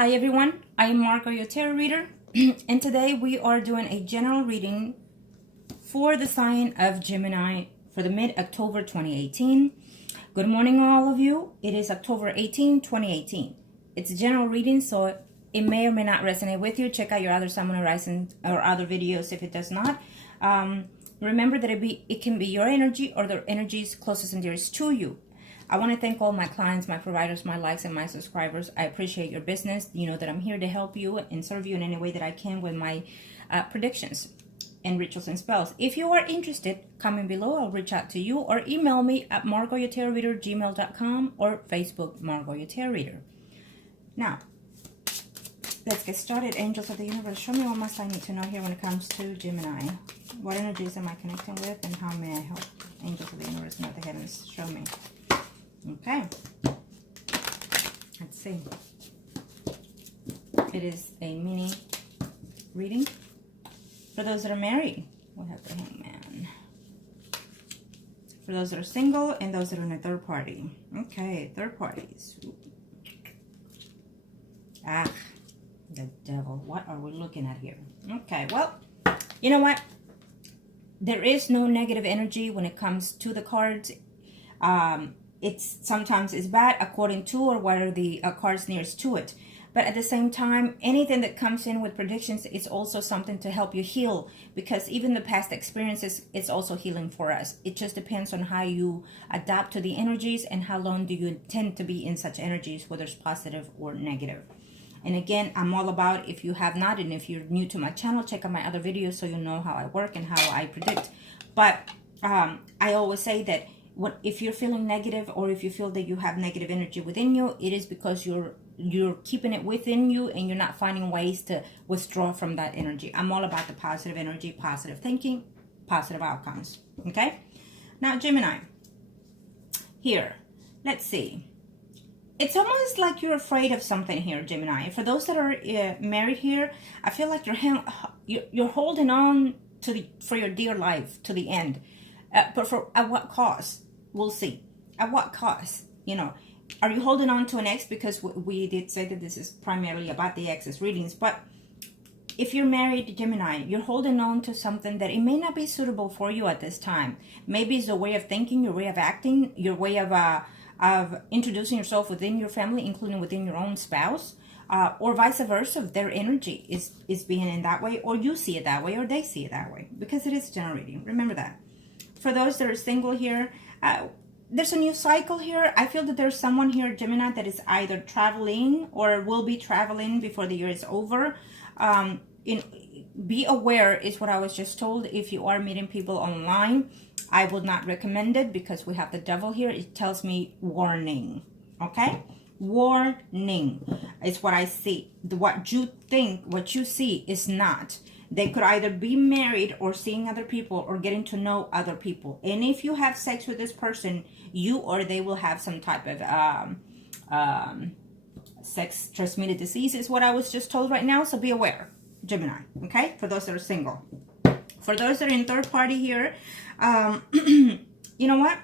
Hi everyone, I am Margourtarotreader, and today we are doing a general reading for the sign of Gemini for the mid-October 2018. Good morning all of you. It is October 18, 2018. It's a general reading, so it may or may not resonate with you. Check out your other Sun, Moon, Horizon or other videos if it does not. Remember that it can be your energy or the energies closest and dearest to you. I want to thank all my clients, my providers, my likes, and my subscribers. I appreciate your business. You know that I'm here to help you and serve you in any way that I can with my predictions and rituals and spells. If you are interested, comment below. I'll reach out to you or email me at margourtarotreader@gmail.com or Facebook Margourtarotreader. Now, let's get started. Angels of the universe, show me what must I need to know here when it comes to Gemini. What energies am I connecting with and how may I help? Angels of the universe and of the heavens, show me. Okay, let's see. It is a mini reading for those that are married. We'll have the Hangman. For those that are single and those that are in a third party. Okay, third parties. Ah, the devil. What are we looking at here? Okay, well, you know what? There is no negative energy when it comes to the cards. It's sometimes it's bad according to or whether the cards nearest to it. But at the same time, anything that comes in with predictions is also something to help you heal, because even the past experiences, it's also healing for us. It just depends on how you adapt to the energies and how long do you intend to be in such energies, whether it's positive or negative. And again, I'm all about, if you have not, and if you're new to my channel, check out my other videos so you'll know how I work and how I predict. But I always say that if you're feeling negative, or if you feel that you have negative energy within you, it is because you're keeping it within you and you're not finding ways to withdraw from that energy. I'm all about the positive energy, positive thinking, positive outcomes. Okay? Now, Gemini. Here, let's see. It's almost like you're afraid of something here, Gemini. For those that are married here, I feel like you're holding on for your dear life to the end. But at what cost? We'll see. At what cost? You know, are you holding on to an ex? Because we did say that this is primarily about the ex's readings. But if you're married, Gemini, you're holding on to something that it may not be suitable for you at this time. Maybe it's a way of thinking, your way of acting, your way of introducing yourself within your family, including within your own spouse, or vice versa. Their energy is being in that way, or you see it that way, or they see it that way, because it is generating. Remember that. For those that are single here, there's a new cycle here. I feel that there's someone here, Gemini, that is either traveling or will be traveling before the year is over. Be aware is what I was just told. If you are meeting people online, I would not recommend it, because we have the devil here. It tells me warning. Okay? Warning is what I see. What you think, what you see is not. They could either be married or seeing other people or getting to know other people. And if you have sex with this person, you or they will have some type of sex transmitted disease is what I was just told right now. So be aware, Gemini, okay? For those that are single. For those that are in third party here, you know what?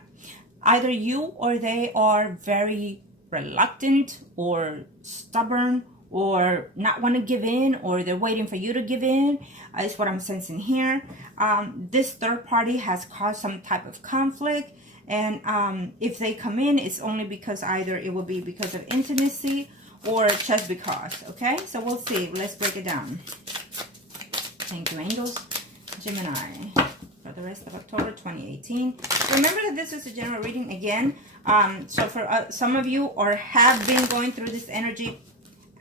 Either you or they are very reluctant or stubborn, or not want to give in, or they're waiting for you to give in, is what I'm sensing here. This third party has caused some type of conflict, and if they come in, it's only because either it will be because of intimacy or just because. Okay, so we'll see. Let's break it down. Thank you, angels. Gemini for the rest of October 2018. Remember that this is a general reading again. So for some of you have been going through this energy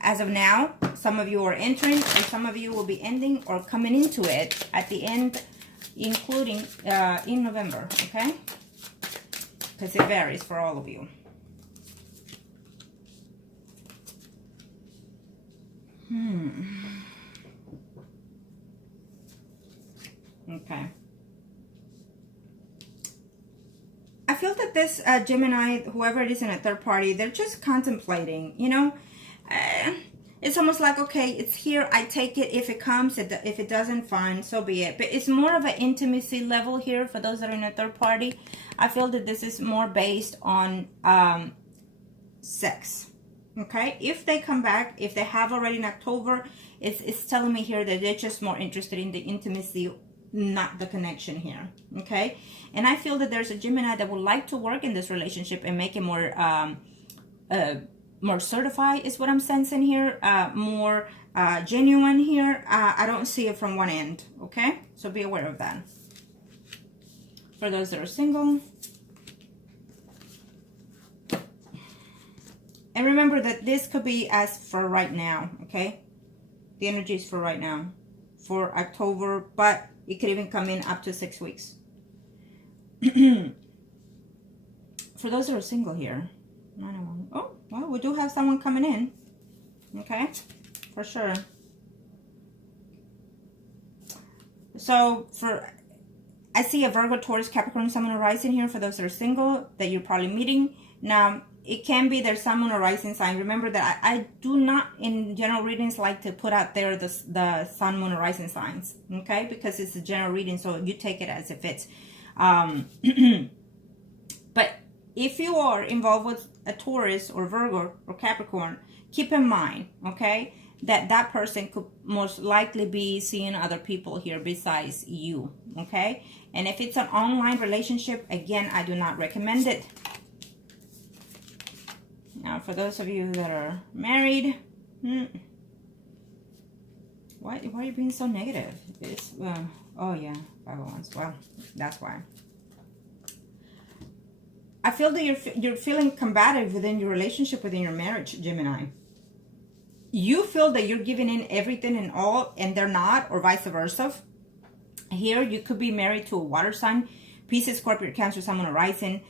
as of now, some of you are entering, and some of you will be ending or coming into it at the end, including in November, okay? Because it varies for all of you. Okay. I feel that this Gemini, whoever it is in a third party, they're just contemplating, you know? It's almost like, okay, it's here, I take it. If it comes, if it doesn't, fine, so be it. But it's more of an intimacy level here for those that are in a third party. I feel that this is more based on sex. Okay, if they come back, if they have already in October, it's telling me here that they're just more interested in the intimacy, not the connection here. Okay, and I feel that there's a Gemini that would like to work in this relationship and make it more certified, is what I'm sensing here, more genuine here. I don't see it from one end. Okay, so be aware of that. For those that are single, and remember that this could be as for right now. Okay, the energy is for right now, for October, but it could even come in up to 6 weeks. For those that are single here, oh, well, we do have someone coming in. Okay, for sure. So I see a Virgo, Taurus, Capricorn, Sun, Moon, Rising here for those that are single that you're probably meeting. Now, it can be there's Sun, Moon, or Rising sign. Remember that I do not, in general readings, like to put out there the Sun, Moon, or Rising signs. Okay, because it's a general reading, so you take it as it fits. But if you are involved with a Taurus or Virgo or Capricorn, keep in mind, okay, that person could most likely be seeing other people here besides you, okay? And if it's an online relationship, again, I do not recommend it. Now, for those of you that are married, why are you being so negative? Oh yeah, 5 of Wands. Well, that's why. I feel that you're feeling combative within your relationship, within your marriage, Gemini. You feel that you're giving in everything and all, and they're not, or vice versa. Here, you could be married to a water sign, Pisces, Scorpio, Cancer, Sun, Moon, Rising,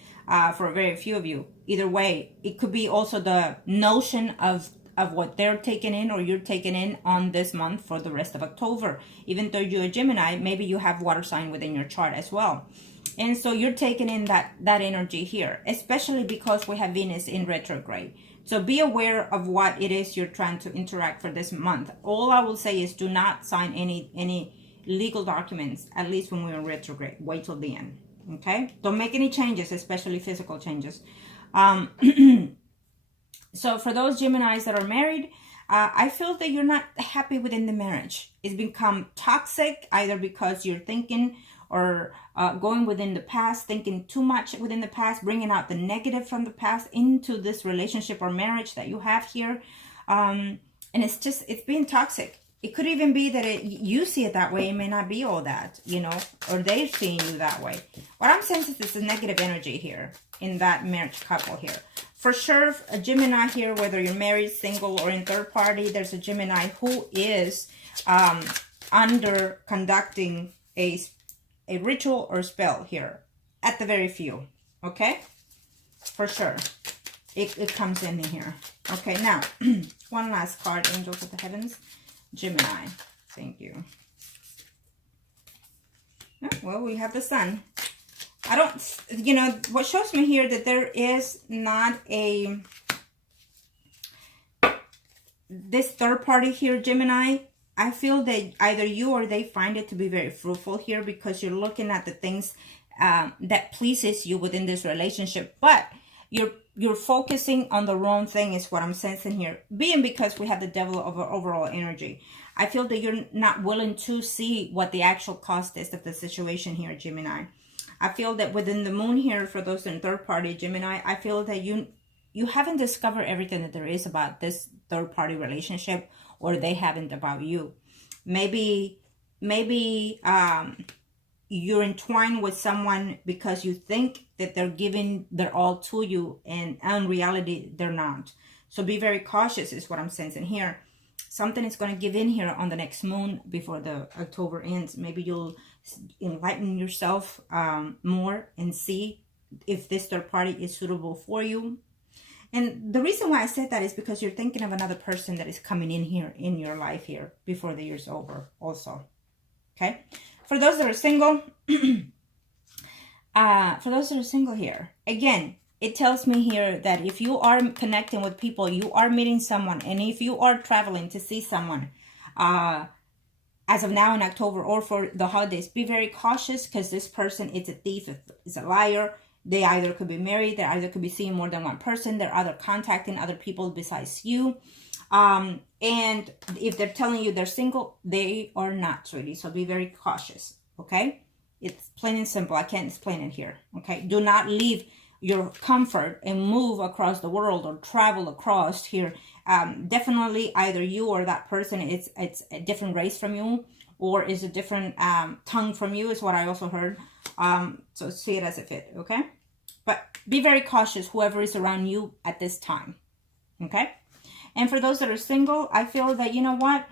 for very few of you. Either way, it could be also the notion of what they're taking in or you're taking in on this month for the rest of October. Even though you're a Gemini, maybe you have water sign within your chart as well. And so you're taking in that energy here, especially because we have Venus in retrograde. So be aware of what it is you're trying to interact for this month. All I will say is do not sign any legal documents, at least when we're in retrograde. Wait till the end, okay? Don't make any changes, especially physical changes. So for those Geminis that are married, I feel that you're not happy within the marriage. It's become toxic, either because you're thinking or going within the past, thinking too much within the past, bringing out the negative from the past into this relationship or marriage that you have here. And it's being toxic. It could even be that you see it that way. It may not be all that, you know, or they're seeing you that way. What I'm sensing is a negative energy here in that marriage couple here. For sure, a Gemini here, whether you're married, single, or in third party, there's a Gemini who is under conducting a ritual or spell here, at the very few, okay? For sure. It comes in here. Okay, now, one last card, Angels of the Heavens. Gemini. Thank you. Oh, well, we have the Sun. I don't, you know, what shows me here that there is not this third party here, Gemini. I feel that either you or they find it to be very fruitful here because you're looking at the things that pleases you within this relationship, but you're focusing on the wrong thing is what I'm sensing here. Being because we have the Devil of overall energy. I feel that you're not willing to see what the actual cost is of the situation here, Gemini. I feel that within the Moon here, for those in third party, Gemini, I feel that you haven't discovered everything that there is about this third party relationship, or they haven't about you. Maybe you're entwined with someone because you think that they're giving their all to you, and in reality, they're not. So be very cautious is what I'm sensing here. Something is going to give in here on the next moon before the October ends. Maybe you'll enlighten yourself more and see if this third party is suitable for you. And the reason why I said that is because you're thinking of another person that is coming in here in your life here before the year's over also. Okay? For those that are single, here, again, it tells me here that if you are connecting with people, you are meeting someone, and if you are traveling to see someone, as of now in October or for the holidays, be very cautious because this person is a thief, is a liar, They either could be married, they either could be seeing more than one person, they're either contacting other people besides you. And if they're telling you they're single, they are not, sweetie. So be very cautious, okay? It's plain and simple. I can't explain it here, okay? Do not leave your comfort and move across the world or travel across here. Definitely either you or that person, it's a different race from you, or is a different tongue from you, is what I also heard. So see it as a fit, okay? But be very cautious, whoever is around you at this time, okay? And for those that are single, I feel that, you know what?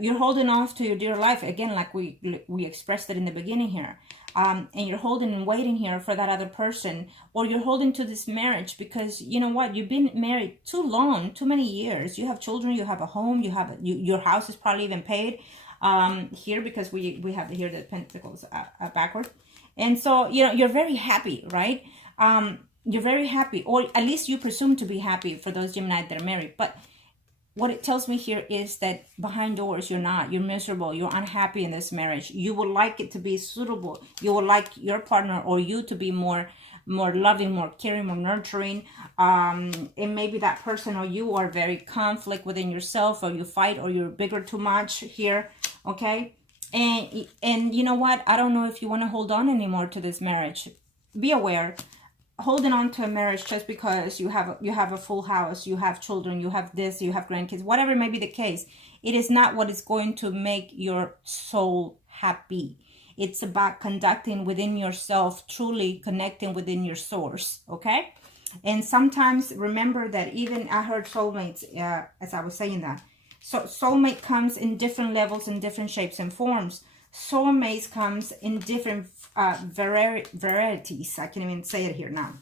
You're holding off to your dear life. Again, like we expressed it in the beginning here. And you're holding and waiting here for that other person. Or you're holding to this marriage because, you know what? You've been married too long, too many years. You have children, you have a home, your house is probably even paid here, because we have here the pentacles backward. And so, you know, you're very happy, right? You're very happy, or at least you presume to be happy for those Gemini that are married. But what it tells me here is that behind doors, you're not. You're miserable. You're unhappy in this marriage. You would like it to be suitable. You would like your partner or you to be more loving, more caring, more nurturing. And maybe that person or you are very conflict within yourself, or you fight, or you're bigger too much here, okay? And you know what? I don't know if you want to hold on anymore to this marriage. Be aware. Holding on to a marriage just because you have a full house, you have children, you have this, you have grandkids, whatever may be the case, it is not what is going to make your soul happy. It's about conducting within yourself, truly connecting within your source, okay? And sometimes remember that even I heard soulmates, as I was saying that. So soulmate comes in different levels, in different shapes and forms. Soulmates comes in different varieties. I can't even say it here now.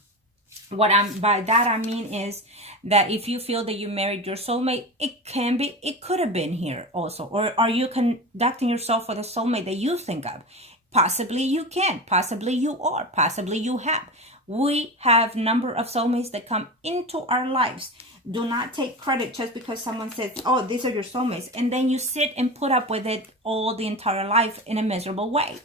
What by that I mean is that if you feel that you married your soulmate, it could have been here also. Or are you conducting yourself with a soulmate that you think of? Possibly you can, possibly you are, possibly you have. We have number of soulmates that come into our lives. Do not take credit just because someone says, oh, these are your soulmates, and then you sit and put up with it all the entire life in a miserable way.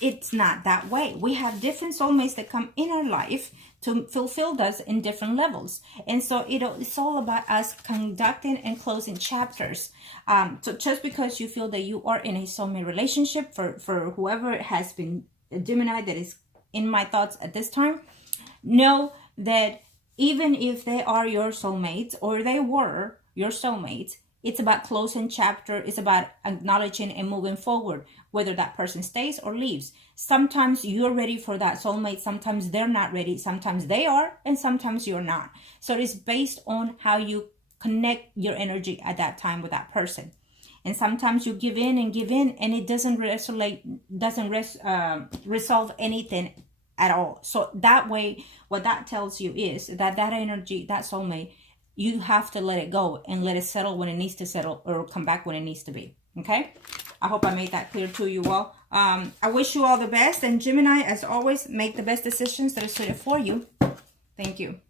It's not that way. We have different soulmates that come in our life to fulfill us in different levels. And so it's all about us conducting and closing chapters. So just because you feel that you are in a soulmate relationship, for whoever has been a Gemini that is in my thoughts at this time, know that even if they are your soulmates, or they were your soulmates, it's about closing chapter. It's about acknowledging and moving forward, whether that person stays or leaves. Sometimes you're ready for that soulmate. Sometimes they're not ready. Sometimes they are, and sometimes you're not. So it's based on how you connect your energy at that time with that person. And sometimes you give in, and it doesn't resolve anything at all. So that way, what that tells you is that energy, that soulmate, you have to let it go and let it settle when it needs to settle, or come back when it needs to be. Okay? I hope I made that clear to you all. I wish you all the best. And Gemini, as always, make the best decisions that are suited for you. Thank you.